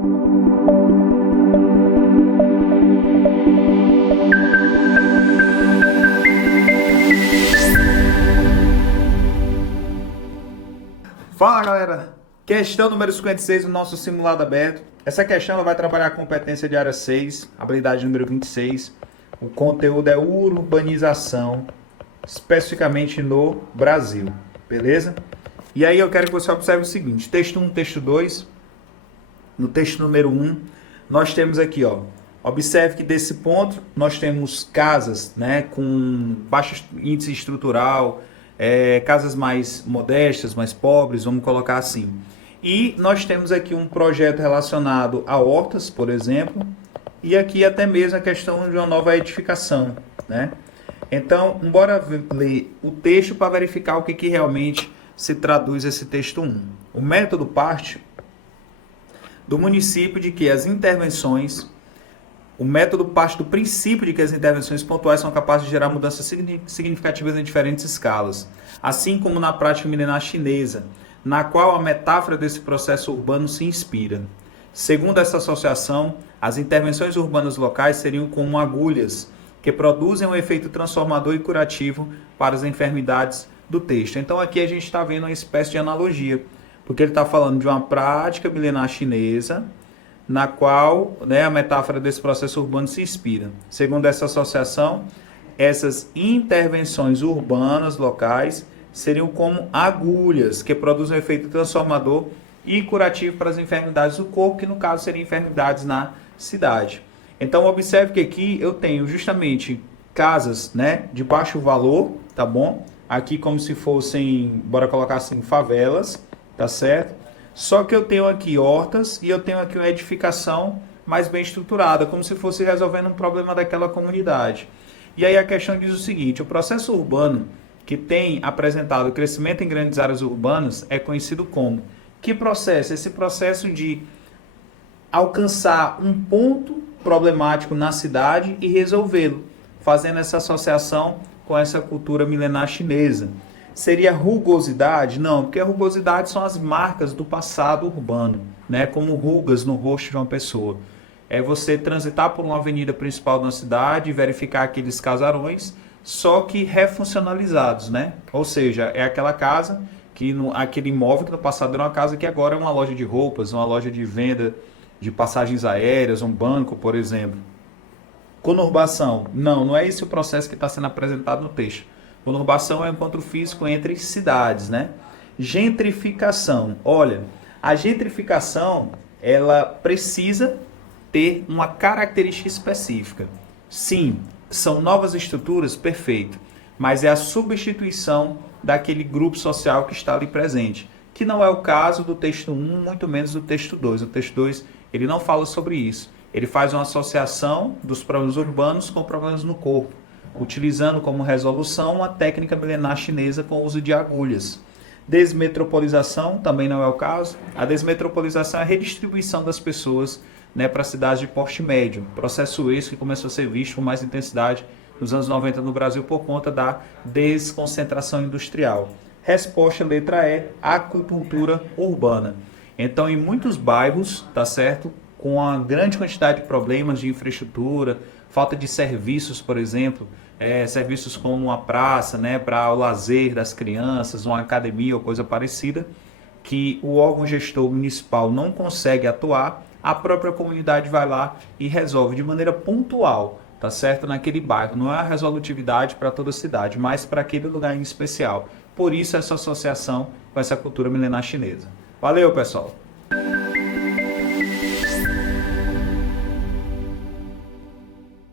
Fala galera, questão número 56 do nosso simulado aberto. Essa questão ela vai trabalhar a competência de área 6, habilidade número 26. O conteúdo é urbanização, especificamente no Brasil, beleza? E aí eu quero que você observe o seguinte, texto 1, texto 2. No texto número 1, nós temos aqui, ó, observe que desse ponto nós temos casas, né, com baixo índice estrutural, casas mais modestas, mais pobres, vamos colocar assim. E nós temos aqui um projeto relacionado a hortas, por exemplo, e aqui até mesmo a questão de uma nova edificação, né? Então, bora ler o texto para verificar o que realmente se traduz esse texto 1. O método parte do município de que as intervenções, o método parte do princípio de que as intervenções pontuais são capazes de gerar mudanças significativas em diferentes escalas, assim como na prática milenar chinesa, na qual a metáfora desse processo urbano se inspira. Segundo essa associação, as intervenções urbanas locais seriam como agulhas, que produzem um efeito transformador e curativo para as enfermidades do texto. Então aqui a gente está vendo uma espécie de analogia, porque ele está falando de uma prática milenar chinesa, na qual, né, a metáfora desse processo urbano se inspira. Segundo essa associação, essas intervenções urbanas locais seriam como agulhas que produzem um efeito transformador e curativo para as enfermidades do corpo, que no caso seriam enfermidades na cidade. Então observe que aqui eu tenho justamente casas, né, de baixo valor, tá bom? Aqui como se fossem, bora colocar assim, favelas, tá certo? Só que eu tenho aqui hortas e eu tenho aqui uma edificação mais bem estruturada, como se fosse resolvendo um problema daquela comunidade. E aí a questão diz o seguinte, o processo urbano que tem apresentado crescimento em grandes áreas urbanas é conhecido como? Que processo? Esse processo de alcançar um ponto problemático na cidade e resolvê-lo, fazendo essa associação com essa cultura milenar chinesa. Seria rugosidade? Não, porque a rugosidade são as marcas do passado urbano, né? Como rugas no rosto de uma pessoa. É você transitar por uma avenida principal da cidade e verificar aqueles casarões, só que refuncionalizados, né? Ou seja, é aquela casa, aquele imóvel que no passado era uma casa que agora é uma loja de roupas, uma loja de venda de passagens aéreas, um banco, por exemplo. Conurbação? Não é esse o processo que está sendo apresentado no texto. Conurbação é um encontro físico entre cidades, né? Gentrificação. Olha, a gentrificação, ela precisa ter uma característica específica. Sim, são novas estruturas, perfeito. Mas é a substituição daquele grupo social que está ali presente. Que não é o caso do texto 1, muito menos do texto 2. O texto 2, ele não fala sobre isso. Ele faz uma associação dos problemas urbanos com problemas no corpo, utilizando como resolução uma técnica milenar chinesa com o uso de agulhas. Desmetropolização também não é o caso. A desmetropolização é a redistribuição das pessoas, né, para cidades de porte médio. Processo esse que começou a ser visto com mais intensidade nos anos 90 no Brasil por conta da desconcentração industrial. Resposta letra E, aquicultura urbana. Então em muitos bairros, tá certo, com uma grande quantidade de problemas de infraestrutura, falta de serviços, por exemplo, serviços como uma praça, né, para o lazer das crianças, uma academia ou coisa parecida, que o órgão gestor municipal não consegue atuar, a própria comunidade vai lá e resolve de maneira pontual, tá certo, naquele bairro. Não é a resolutividade para toda a cidade, mas para aquele lugar em especial. Por isso essa associação com essa cultura milenar chinesa. Valeu, pessoal!